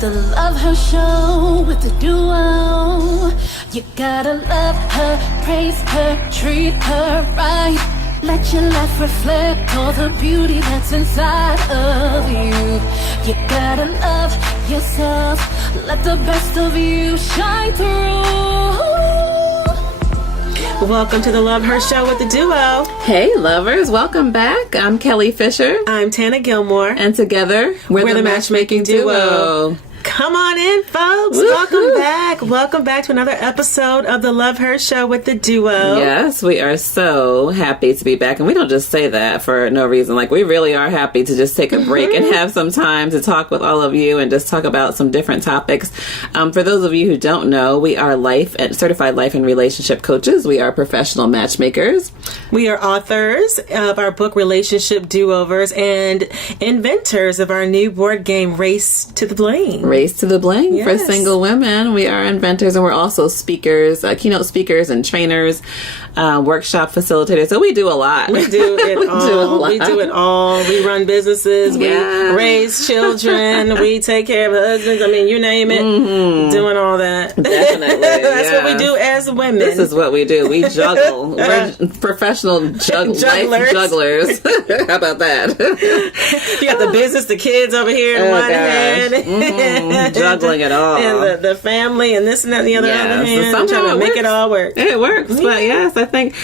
The Love Her Show with the duo. You gotta love her, praise her, treat her right. Let your life reflect all the beauty that's inside of you. You gotta love yourself. Let the best of you shine through. Welcome to the Love Her Show with the duo. Hey, lovers. Welcome back. I'm Kelli Fisher. I'm Tana Gilmore. And together, we're the Matchmaking duo. Come on in, folks. Woo-hoo. Welcome back. Welcome back to another episode of the Love Her Show with the duo. Yes, we are so happy to be back. And we don't just say that for no reason. Like, we really are happy to just take a break and have some time to talk with all of you and just talk about some different topics. For those of you who don't know, we are certified life and relationship coaches. We are professional matchmakers. We are authors of our book, Relationship Do-Overs, and inventors of our new board game, Race to the Bling. Race to the Bling. Yes. For single women. We are inventors, and we're also speakers, keynote speakers and trainers, workshop facilitators. So we do a lot. We do it all. We do it all. We run businesses. Yeah. We raise children. We take care of husbands. I mean, you name it. Doing all that. Definitely. That's what we do as women. This is what we do. We juggle. We're professional Jugglers. life jugglers. How about that? You got the business, the kids over here in one hand. Juggling it all. And the family and this and that and the other hand. I'm trying to make it all work. It works. But yes, I think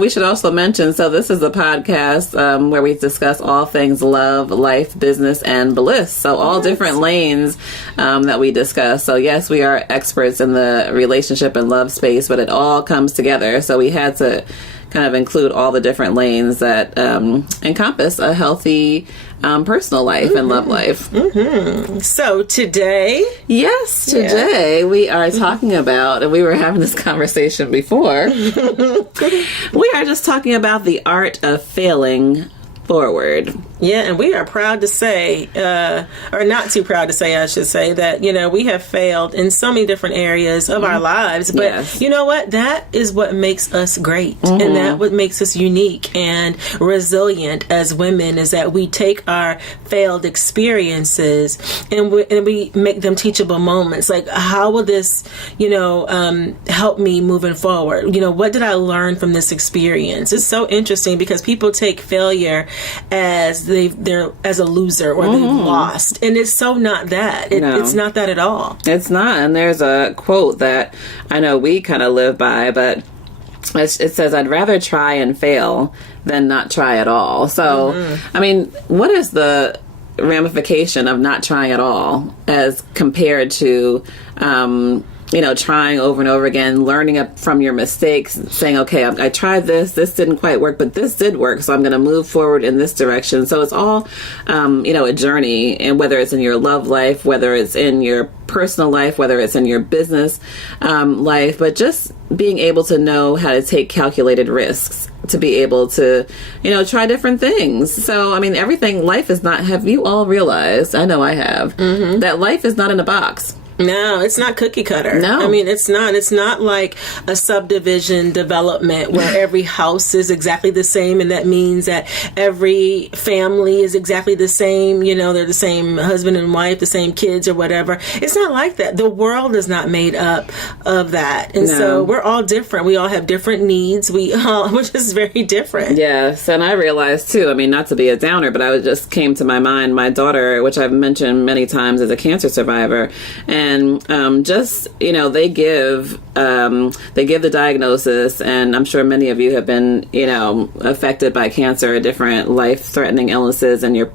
we should also mention, so this is a podcast where we discuss all things love, life, business, and bliss. So all different lanes that we discuss. So yes, we are experts in the relationship and love space, but it all comes together. So we had to kind of include all the different lanes that encompass a healthy personal life and love life. So today... Yes, today we are talking about, and we were having this conversation before, we are just talking about the art of failing forward. Yeah, and we are proud to say, or not too proud to say, I should say, that, we have failed in so many different areas of our lives. But you know what? That is what makes us great. And that what makes us unique and resilient as women, is that we take our failed experiences and we make them teachable moments. Like, how will this, help me moving forward? What did I learn from this experience? It's so interesting because people take failure as they're as a loser or they've lost, and it's so not that. It's not that at all. It's not. And there's a quote that I know we kind of live by, but it says, "I'd rather try and fail than not try at all." So, I mean, what is the ramification of not trying at all as compared to trying over and over again, learning up from your mistakes, saying, okay, I tried this didn't quite work, but this did work, so I'm going to move forward in this direction. So it's all, a journey, and whether it's in your love life, whether it's in your personal life, whether it's in your business life, but just being able to know how to take calculated risks, to be able to, try different things. So, I mean, life is not, have you all realized, I know I have, that life is not in a box. No, it's not cookie cutter. No. I mean, it's not like a subdivision development where every house is exactly the same, and that means that every family is exactly the same. They're the same husband and wife, the same kids or whatever. It's not like that. The world is not made up of that. And so we're all different. We all have different needs. We're just very different. Yes. And I realized too, I mean, not to be a downer, but I just came to my mind, my daughter, which I've mentioned many times, is a cancer survivor. And they give the diagnosis, and I'm sure many of you have been, affected by cancer or different life-threatening illnesses in your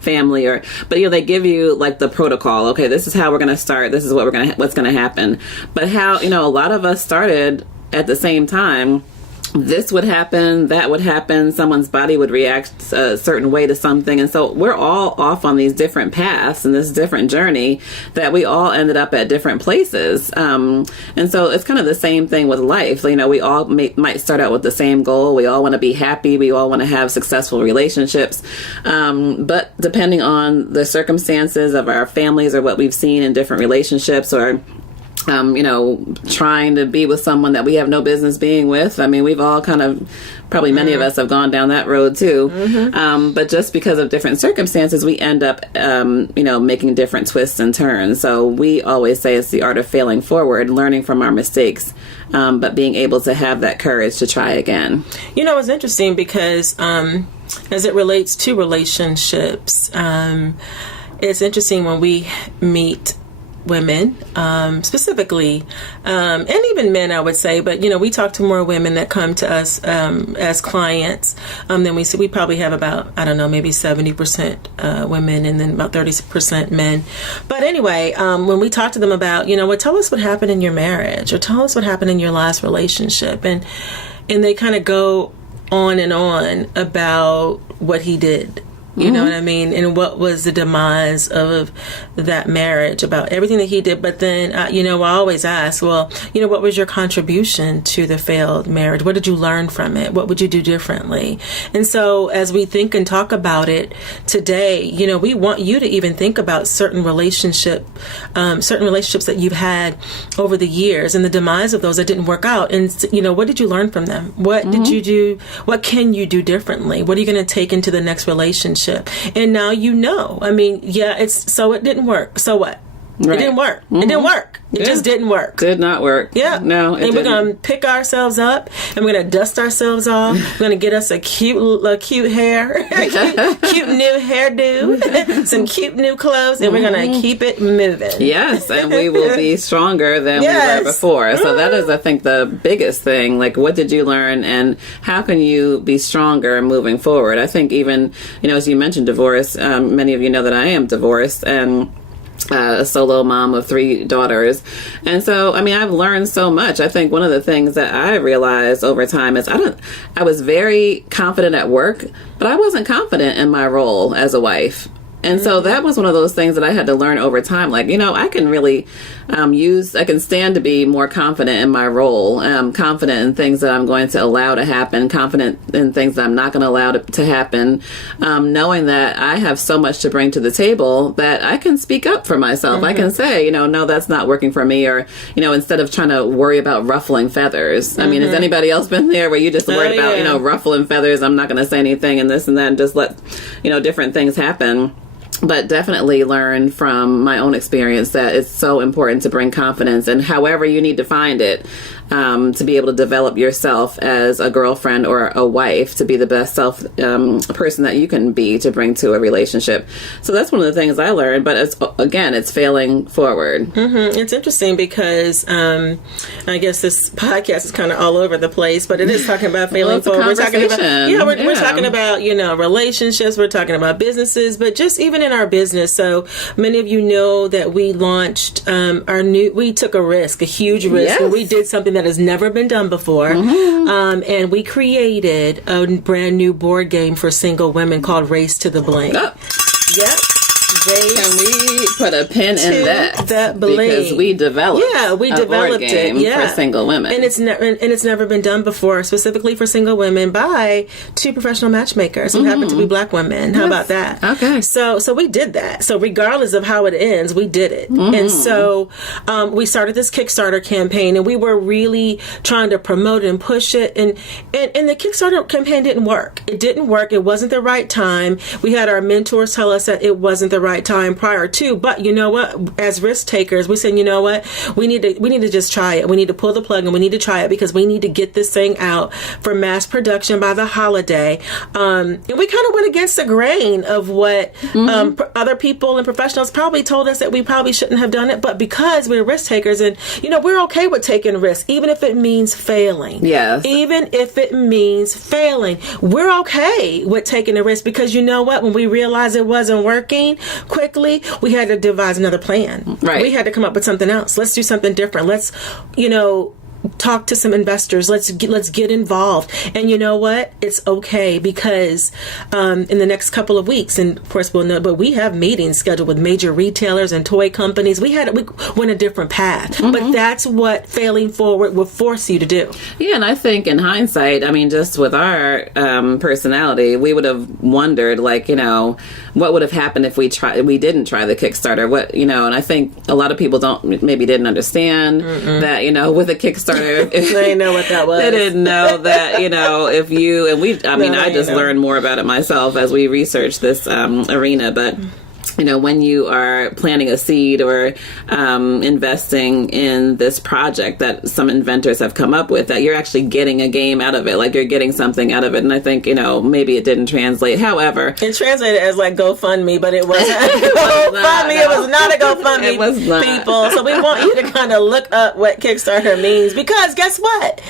family, but they give you like the protocol. Okay, this is how we're going to start. This is what's going to happen. But how, a lot of us started at the same time. This would happen, that would happen, someone's body would react a certain way to something. And so we're all off on these different paths and this different journey that we all ended up at different places. And so it's kind of the same thing with life. We all might start out with the same goal. We all want to be happy. We all want to have successful relationships. But depending on the circumstances of our families or what we've seen in different relationships or trying to be with someone that we have no business being with. I mean, we've all kind of, probably many of us have gone down that road too. But just because of different circumstances, we end up, making different twists and turns. So we always say it's the art of failing forward, learning from our mistakes, but being able to have that courage to try again. It's interesting because as it relates to relationships, it's interesting when we meet women, specifically, and even men, I would say, but, we talk to more women that come to us as clients than we see. We probably have about, I don't know, maybe 70% women and then about 30% men. But anyway, when we talk to them about, tell us what happened in your marriage, or tell us what happened in your last relationship, and they kind of go on and on about what he did. You know what I mean? And what was the demise of that marriage, about everything that he did. But then, I always ask, well, what was your contribution to the failed marriage? What did you learn from it? What would you do differently? And so as we think and talk about it today, we want you to even think about certain relationships that you've had over the years and the demise of those that didn't work out. And, what did you learn from them? What did you do? What can you do differently? What are you going to take into the next relationship? And now it didn't work. So what? Right. It didn't work. It didn't work. It just didn't work. Did not work. Yeah. No, and we're going to pick ourselves up, and we're going to dust ourselves off. We're going to get us a cute hair, cute new hairdo, some cute new clothes, and we're going to keep it moving. Yes, and we will be stronger than we were before. So that is, I think, the biggest thing. Like, what did you learn, and how can you be stronger moving forward? I think even, as you mentioned, divorce, many of you know that I am divorced, and a solo mom of 3 daughters. And so, I've learned so much. I think one of the things that I realized over time is I was very confident at work, but I wasn't confident in my role as a wife. And so that was one of those things that I had to learn over time. Like, I can really I can stand to be more confident in my role, confident in things that I'm going to allow to happen, confident in things that I'm not going to allow to happen, knowing that I have so much to bring to the table that I can speak up for myself. I can say, no, that's not working for me, or, instead of trying to worry about ruffling feathers. I mean, has anybody else been there where you just worried about, ruffling feathers, I'm not going to say anything and this and that, and just let, different things happen? But definitely learn from my own experience that it's so important to bring confidence, and however you need to find it, to be able to develop yourself as a girlfriend or a wife to be the best person that you can be to bring to a relationship. So that's one of the things I learned. But it's failing forward. It's interesting because I guess this podcast is kind of all over the place, but it is talking about failing forward. We're talking about we're talking about relationships. We're talking about businesses, but just even in our business. So many of you know that we launched we took a huge risk, and we did something that has never been done before. And we created a brand new board game for single women called Race to the Blank. Yep. Can we put a pin in that? Because we developed a board game for single women. And it's never been done before, specifically for single women by 2 professional matchmakers who happen to be Black women. How about that? Okay. So we did that. So regardless of how it ends, we did it. And so we started this Kickstarter campaign, and we were really trying to promote it and push it. And the Kickstarter campaign didn't work. It didn't work. It wasn't the right time. We had our mentors tell us that it wasn't the right time prior to, but you know what, as risk takers, we said, you know what, we need to just try it. We need to pull the plug, and we need to try it because we need to get this thing out for mass production by the holiday. And we kind of went against the grain of what other people and professionals probably told us that we probably shouldn't have done it, but because we're risk takers, and we're okay with taking risks, even if it means failing. Yes. Even if it means failing, we're okay with taking a risk, because you know what, when we realized it wasn't working quickly, we had to devise another plan. Right. We had to come up with something else. Let's do something different. Let's, talk to some investors. Let's get involved. And you know what? It's okay, because in the next couple of weeks, and of course we'll know, but we have meetings scheduled with major retailers and toy companies. We went a different path, but that's what failing forward will force you to do. Yeah, and I think in hindsight, I mean, just with our personality, we would have wondered, like, you know, what would have happened if we didn't try the Kickstarter? What, you know, and I think a lot of people didn't understand that, you know, with a Kickstarter, they didn't know what that was. They didn't know that, you know, if you, and I just learned more about it myself as we researched this arena, but you know, when you are planting a seed or investing in this project that some inventors have come up with, that you're actually getting a game out of it, like you're getting something out of it. And I think, you know, maybe it didn't translate. However, it translated as like GoFundMe, but it wasn't GoFundMe. It was not a GoFundMe, it was not. People. So we want you to kind of look up what Kickstarter means, because guess what?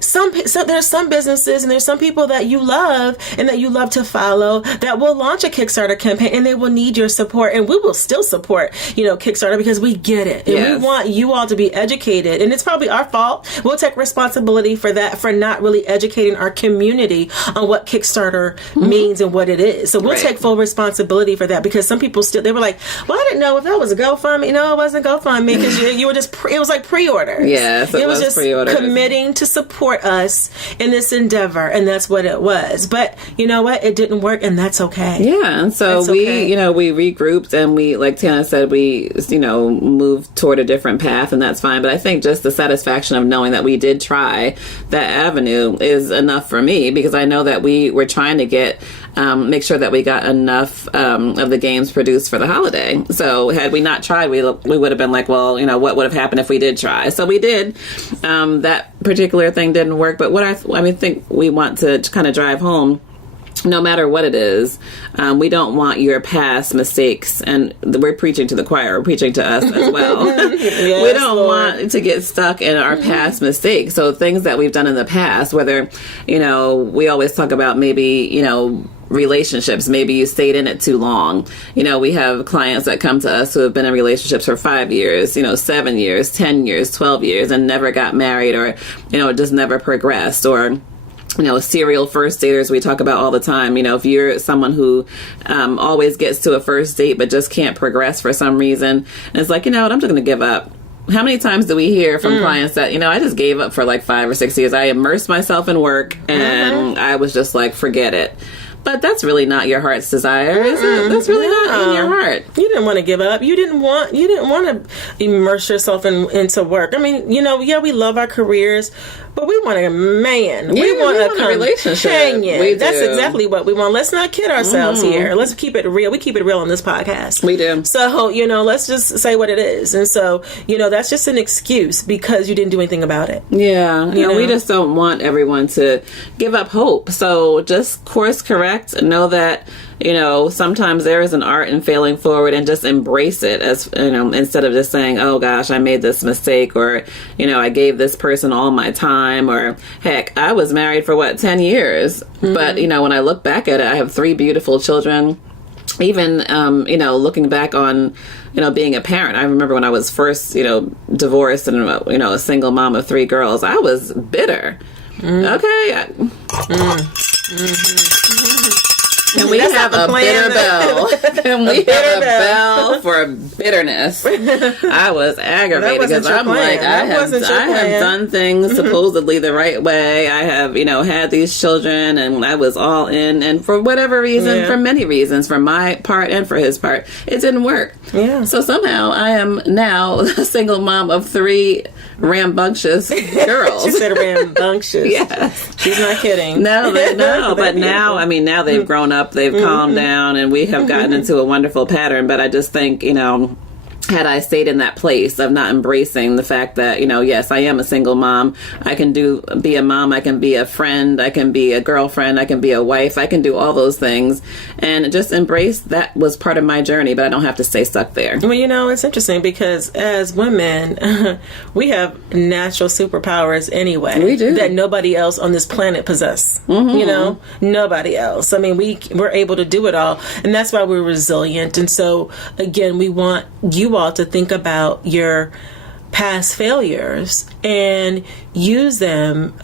So there's some businesses and there's some people that you love and that you love to follow that will launch a Kickstarter campaign, and they will need your support, and we will still support, you know, Kickstarter, because we get it. And we want you all to be educated, and it's probably our fault. We'll take responsibility for that, for not really educating our community on what Kickstarter means and what it is. So we'll take full responsibility for that, because some people they were like, well, I didn't know if that was a GoFundMe. No, it wasn't GoFundMe, because you were just, it was like pre-orders. Yes, it was just pre-orders. Committing to support us in this endeavor, and that's what it was. But you know what? It didn't work, and that's okay. Yeah, and so we regrouped, and we, like Tana said, we, you know, moved toward a different path, and that's fine. But I think just the satisfaction of knowing that we did try that avenue is enough for me, because I know that we were trying to get make sure that we got enough of the games produced for the holiday. So had we not tried, we would have been like, well, you know, what would have happened if we did try? So we did. That particular thing didn't work. But what I think we want to kind of drive home, no matter what it is, we don't want your past mistakes, and we're preaching to the choir, we're preaching to us as well. Yes, we don't want to get stuck in our past mistakes. So things that we've done in the past, whether, you know, we always talk about maybe, you know, relationships, maybe you stayed in it too long. You know, we have clients that come to us who have been in relationships for 5 years, you know, 7 years, 10 years, 12 years, and never got married, or, you know, just never progressed, or, you know, serial first daters we talk about all the time. You know, if you're someone who always gets to a first date but just can't progress for some reason, and it's like, you know what, I'm just going to give up. How many times do we hear from clients that, you know, I just gave up for like 5 or 6 years. I immersed myself in work, and I was just like, forget it. But that's really not your heart's desire, is it? That's really not in your heart. You didn't want to give up. You didn't want to immerse yourself into work. I mean, you know, yeah, we love our careers, but we want a man. Yeah, we want a relationship. Companion. That's exactly what we want. Let's not kid ourselves here. Let's keep it real. We keep it real on this podcast. We do. So, you know, let's just say what it is. And so, you know, that's just an excuse because you didn't do anything about it. Yeah. You know, we just don't want everyone to give up hope. So just course correct. Know that, you know, sometimes there is an art in failing forward, and just embrace it, as, you know, instead of just saying, oh gosh, I made this mistake, or, you know, I gave this person all my time, or heck, I was married for 10 years. But, you know, when I look back at it, I have 3 beautiful children. Even, you know, looking back on, you know, being a parent, I remember when I was first, you know, divorced and, you know, a single mom of 3 girls, I was bitter. Okay. Can we have a bitter bell? Can we have a bell for bitterness? I was aggravated because I'm like, I have done things supposedly the right way. I have, you know, had these children, and I was all in, and for whatever reason, for many reasons, for my part and for his part, it didn't work. Yeah. So somehow I am now a single mom of 3 rambunctious girls. She said rambunctious. Yes. She's not kidding. No, but now, I mean, now they've grown up, they've calmed down, and we have gotten into a wonderful pattern. But I just think, you know, had I stayed in that place of not embracing the fact that, you know, yes, I am a single mom. I can be a mom. I can be a friend. I can be a girlfriend. I can be a wife. I can do all those things, and just embrace that was part of my journey, but I don't have to stay stuck there. Well, you know, it's interesting because as women, we have natural superpowers anyway. We do. That nobody else on this planet possess. You know, nobody else. I mean, we're able to do it all, and that's why we're resilient. And so, again, we want you all to think about your past failures and use them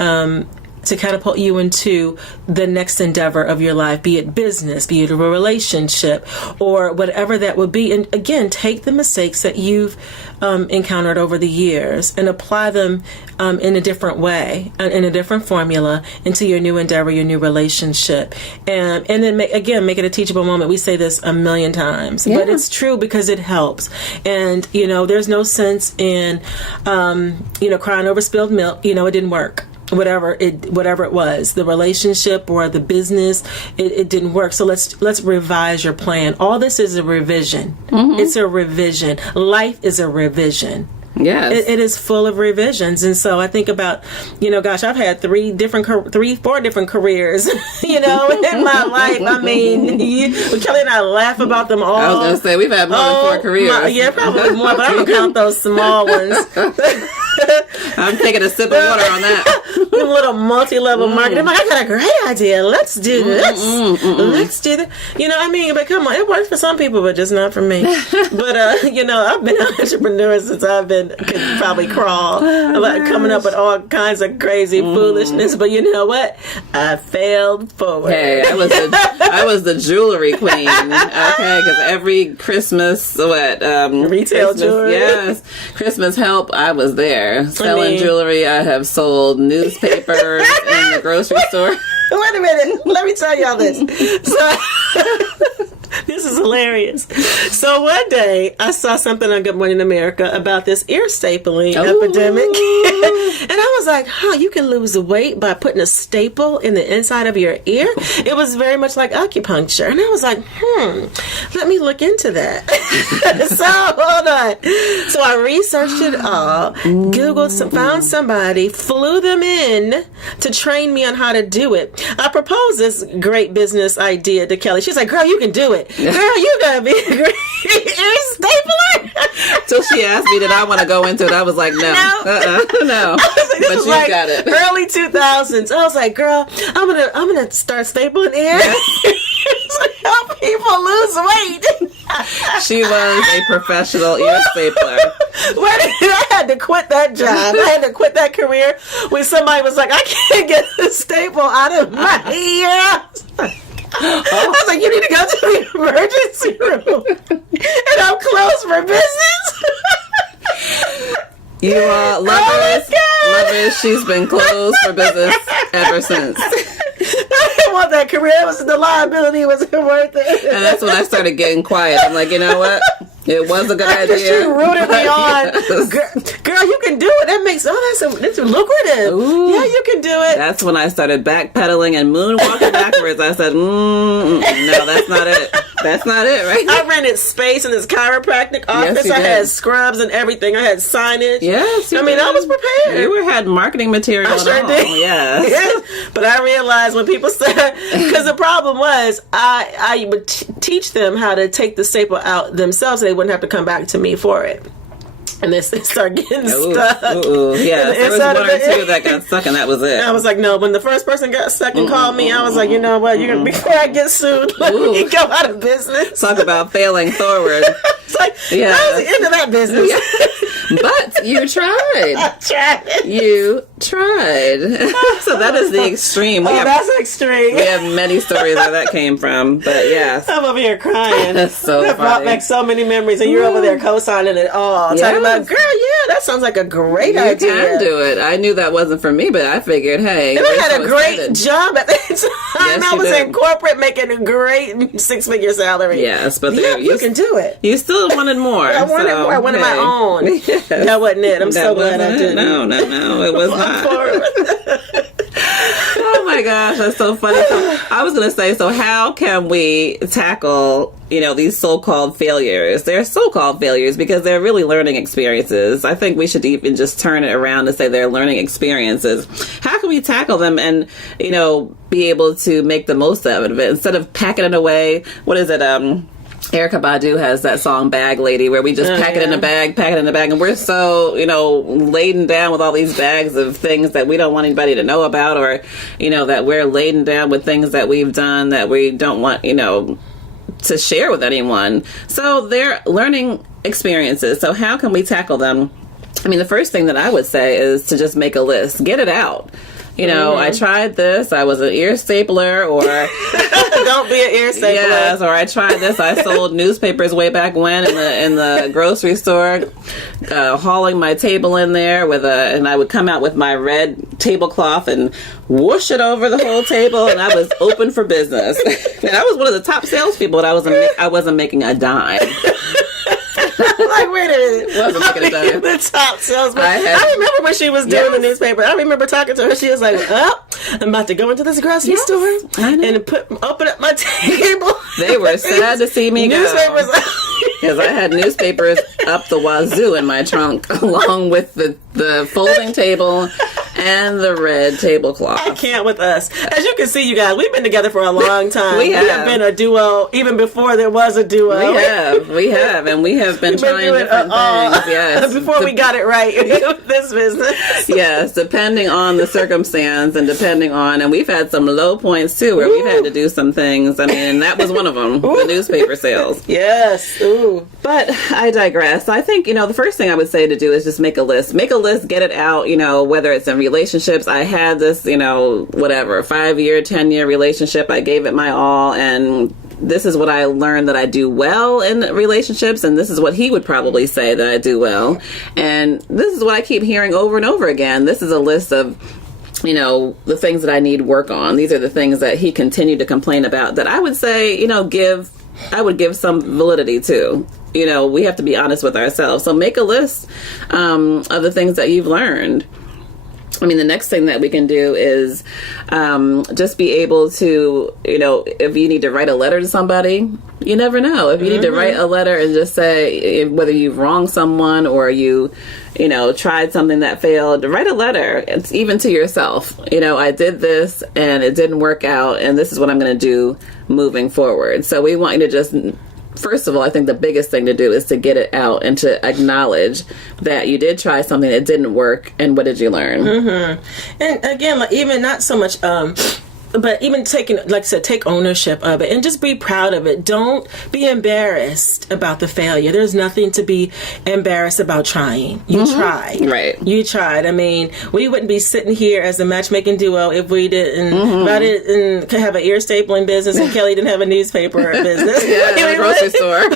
to catapult you into the next endeavor of your life, be it business, be it a relationship, or whatever that would be. And again, take the mistakes that you've encountered over the years and apply them in a different way, in a different formula, into your new endeavor, your new relationship. And then, make it a teachable moment. We say this a million times, but it's true because it helps. And, there's no sense in, crying over spilled milk. It didn't work. Whatever it was, the relationship or the business, it didn't work. So let's revise your plan. All this is a revision. Mm-hmm. It's a revision. Life is a revision. Yes. It is full of revisions. And so I think about, I've had 4 different careers, in my life. I mean, Kelli and I laugh about them all. I was going to say, we've had more than 4 careers. Probably more, but I don't count those small ones. I'm taking a sip of water on that. Little multi-level marketing. I got a great idea. Let's do this. Let's do that. But come on, it works for some people, but just not for me. But, I've been an entrepreneur since could probably crawl, coming up with all kinds of crazy foolishness. But you know what? I failed forward. Hey, I was the jewelry queen. Okay, because every Christmas, retail jewelry. Yes, Christmas help. I was there selling jewelry. I have sold newspapers in the grocery store. Wait a minute. Let me tell y'all this. This is hilarious. So one day I saw something on Good Morning America about this ear stapling epidemic. And I was like, you can lose weight by putting a staple in the inside of your ear? It was very much like acupuncture. And I was like, let me look into that. So hold on. So I researched it all, Googled, found somebody, flew them in to train me on how to do it. I proposed this great business idea to Kelli. She's like, girl, you can do it. Girl, you gotta be a great ear stapler. Till she asked me did I want to go into it. I was like, no. No. But you got it. Early 2000s. I was like, girl, I'm gonna start stapling ears to help people lose weight. She was a professional ear stapler. I had to quit that job. I had to quit that career when somebody was like, I can't get the staple out of my ear. I was like, you need to go to the emergency room. And I'm closed for business. You are lovers. She's been closed for business ever since. I didn't want that career. The liability wasn't worth it. And that's when I started getting quiet. I'm like, you know what? It was a good idea. She rooted me on. Yes. Girl, you can do it. That makes that's lucrative. Ooh, yeah, you can do it. That's when I started backpedaling and moonwalking backwards. I said, no, that's not it. That's not it, right? I rented space in this chiropractic office. Yes, I had scrubs and everything. I had signage. Yes, I was prepared. You had marketing material. I sure did. Yes. Yes. But I realized when people said, because the problem was, I would teach them how to take the staple out themselves. So they wouldn't have to come back to me for it. And they start getting stuck. Yeah, there was 1 or 2 that got stuck, and that was it. And I was like, no. When the first person got stuck and called me, I was like, you know what? Before I get sued, let me go out of business. Talk about failing forward. It's like, that was the end of that business. But you tried. I tried. You tried. So that is the extreme. That's extreme. We have many stories where that came from, but yes. I'm over here crying. That's so that funny. Brought back so many memories, and you're over there co-signing it all. Yes. Talking about, girl, that sounds like a great idea. You can do it. I knew that wasn't for me, but I figured, hey. And I had a great job at that time. Yes, I was in corporate making a great 6-figure salary. Yes, but you can do it. You still wanted more. I wanted more. I wanted my own. Yes. That wasn't it. I'm so glad I didn't. No, it was not. Oh my gosh, that's so funny. So, I was going to say, so how can we tackle, these so-called failures? They're so-called failures because they're really learning experiences. I think we should even just turn it around and say they're learning experiences. How can we tackle them and, be able to make the most out of it instead of packing it away? What is it? Erykah Badu has that song Bag Lady where we just pack it in a bag, and we're so, laden down with all these bags of things that we don't want anybody to know about, or, that we're laden down with things that we've done that we don't want, to share with anyone. So they're learning experiences. So how can we tackle them I mean, the first thing that I would say is to just make a list. Get it out. You know, I tried this. I was an ear stapler, or don't be an ear stapler. Yes, or I tried this. I sold newspapers way back when in the grocery store, hauling my table in there and I would come out with my red tablecloth and whoosh it over the whole table, and I was open for business. And I was one of the top salespeople, but I wasn't making a dime. Like, wait a minute. Wasn't making a dime. The top salesman. I remember when she was doing the newspaper. I remember talking to her. She was like, I'm about to go into this grocery store and open up my table. They were sad to see me go. Newspapers. Because I had newspapers up the wazoo in my trunk, along with the folding table and the red tablecloth. I can't with us. As you can see, you guys, we've been together for a long time. We have been a duo even before there was a duo. We have, and we have been trying different things. Yes, before we got it right with this business. Yes, depending on the circumstance and and we've had some low points too, where we've had to do some things. I mean, that was one of them, the newspaper sales. Yes. Ooh. But I digress. I think, the first thing I would say to do is just make a list. Make a list, get it out, whether it's in relationships. I had this, 5-year, 10-year relationship. I gave it my all, and this is what I learned that I do well in relationships, and this is what he would probably say that I do well. And this is what I keep hearing over and over again. This is a list of the things that I need work on. These are the things that he continued to complain about that I would say, I would give some validity to. We have to be honest with ourselves. So make a list of the things that you've learned. I mean, the next thing that we can do is just be able to, if you need to write a letter to somebody, you never know. If you need to write a letter and just say whether you've wronged someone or you tried something that failed, write a letter. It's even to yourself. I did this and it didn't work out, and this is what I'm going to do moving forward. So we want you to just... First of all, I think the biggest thing to do is to get it out and to acknowledge that you did try something that didn't work, and what did you learn? Mm-hmm. And again, even not so much... but even taking, like I said, take ownership of it and just be proud of it. Don't be embarrassed about the failure. There's nothing to be embarrassed about trying. You tried. Right. You tried. I mean, we wouldn't be sitting here as a matchmaking duo if we didn't have an ear stapling business and Kelli didn't have a newspaper business. A grocery store.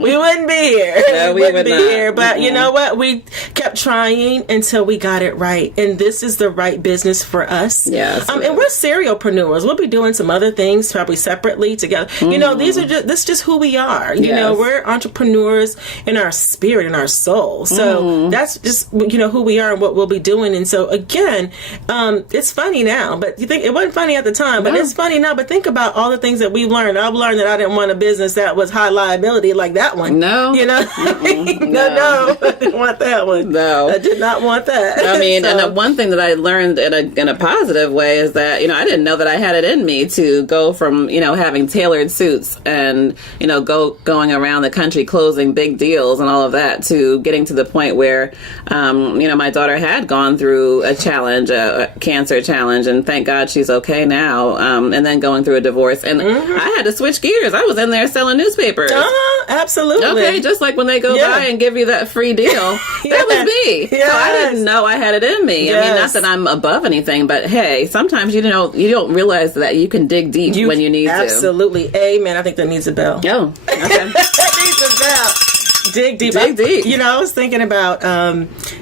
We wouldn't be here. No, we wouldn't be here. But you know what? We kept trying until we got it right. And this is the right business for us. Yes. And we're serialpreneurs. We'll be doing some other things probably separately together. This is just who we are. We're entrepreneurs in our spirit, in our soul. So that's just who we are and what we'll be doing. And so again, it's funny now, but you think it wasn't funny at the time, but it's funny now. But think about all the things that we've learned. I've learned that I didn't want a business that was high liability like that one. No. No, I didn't want that one. No, I did not want that. I mean, and the one thing that I learned in a positive way is that I didn't know that I had it in me to go from having tailored suits and going around the country closing big deals and all of that to getting to the point where my daughter had gone through a challenge, a cancer challenge, and thank God she's okay now, and then going through a divorce, and I had to switch gears. I was in there selling newspapers. Absolutely. Okay, just like when they go by and give you that free deal. That was me. Yes. So I didn't know I had it in me. Yes. I mean, not that I'm above anything, but hey, sometimes you don't realize that you can dig deep when you need to. Absolutely. Amen. I think that needs a bell. Oh, okay. That needs a bell. Dig deep. Dig deep. I was thinking about,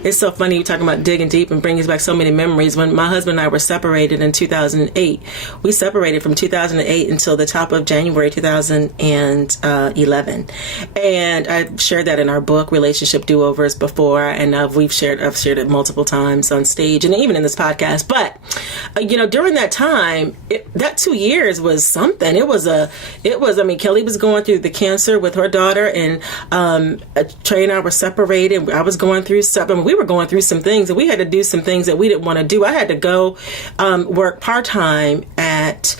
it's so funny you talking about digging deep and brings back so many memories. When my husband and I were separated in 2008, we separated from 2008 until the top of January 2011. And I've shared that in our book, Relationship Do-Overs, before, and I've shared it multiple times on stage and even in this podcast. But, during that time, that 2 years was something. Kelli was going through the cancer with her daughter, and Trey and I were separated. I was going through stuff. We were going through some things, and we had to do some things that we didn't want to do. I had to go work part-time at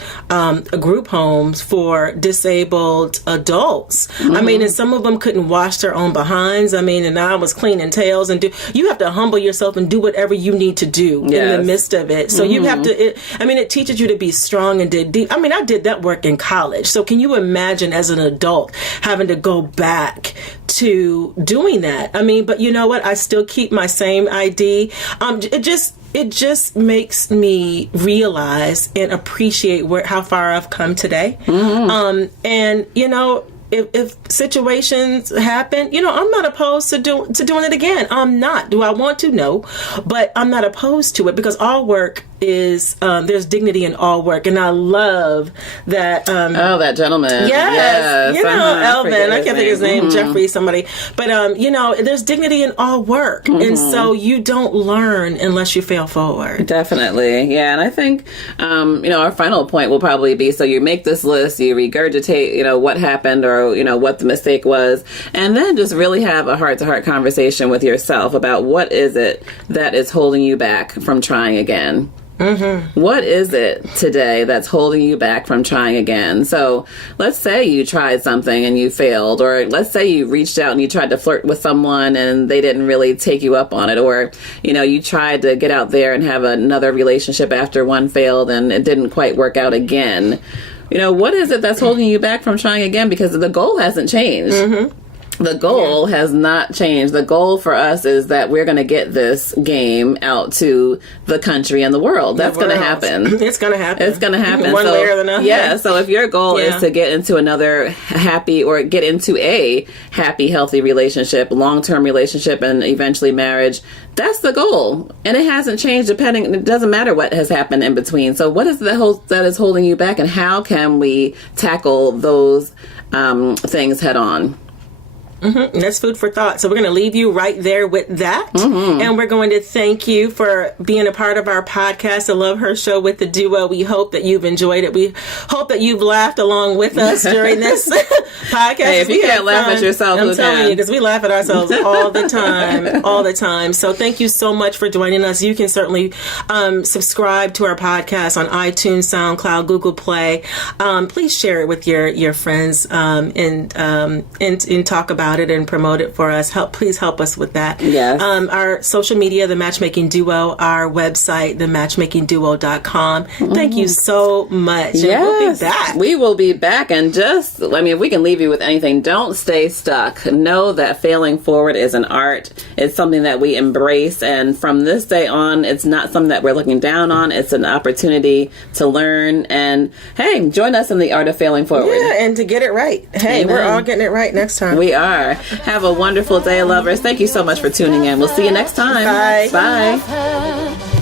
group homes for disabled adults. I mean, and some of them couldn't wash their own behinds. I mean, and I was cleaning tails and you have to humble yourself and do whatever you need to do in the midst of it. So you have to, it teaches you to be strong and dig deep. I mean, I did that work in college. So can you imagine as an adult having to go back to doing that. I mean, but you know what? I still keep my same ID. It just makes me realize and appreciate how far I've come today. And you know, if situations happen, you know, I'm not opposed to doing it again. I'm not. Do I want to? No, but I'm not opposed to it, because all work is there's dignity in all work, and I love that. That gentleman. Yes, you know, Elvin. I can't think of his name. Jeffrey, somebody. But you know, there's dignity in all work, and so you don't learn unless you fail forward. Definitely, yeah. And I think you know, our final point will probably be: so you make this list, you regurgitate, you know, what happened or you know what the mistake was, and then just really have a heart-to-heart conversation with yourself about what is it that is holding you back from trying again. What is it today that's holding you back from trying again? So let's say you tried something and you failed, or let's say you reached out and you tried to flirt with someone and they didn't really take you up on it, or you know, you tried to get out there and have another relationship after one failed and it didn't quite work out again. You know, what is it that's holding you back from trying again? Because the goal hasn't changed. The goal has not changed. The goal for us is that we're going to get this game out to the country and the world. That's going to happen. It's going to happen. It's going to happen. One way or another. Yeah. So if your goal is to get into another happy, or get into a happy, healthy relationship, long-term relationship, and eventually marriage, that's the goal. And it hasn't changed it doesn't matter what has happened in between. So what is that is holding you back, and how can we tackle those things head on? That's food for thought. So we're going to leave you right there with that. And we're going to thank you for being a part of our podcast, the Love Her Show with the Duo. We hope that you've enjoyed it. We hope that you've laughed along with us during this podcast. Hey, if you can't laugh at yourself, I'm telling you, because we laugh at ourselves all the time, all the time. So thank you so much for joining us. You can certainly subscribe to our podcast on iTunes, SoundCloud, Google Play. Please share it with your friends and talk about it and promote it for us. Please help us with that. Yes. Our social media, The Matchmaking Duo, our website, thematchmakingduo.com. Thank you so much. Yes. And we'll be back. We will be back. And just, I mean, if we can leave you with anything, don't stay stuck. Know that failing forward is an art. It's something that we embrace. And from this day on, it's not something that we're looking down on. It's an opportunity to learn. And hey, join us in the art of failing forward. Yeah, and to get it right. Hey, Amen. We're all getting it right next time. We are. Have a wonderful day, lovers. Thank you so much for tuning in. We'll see you next time. Bye. Bye.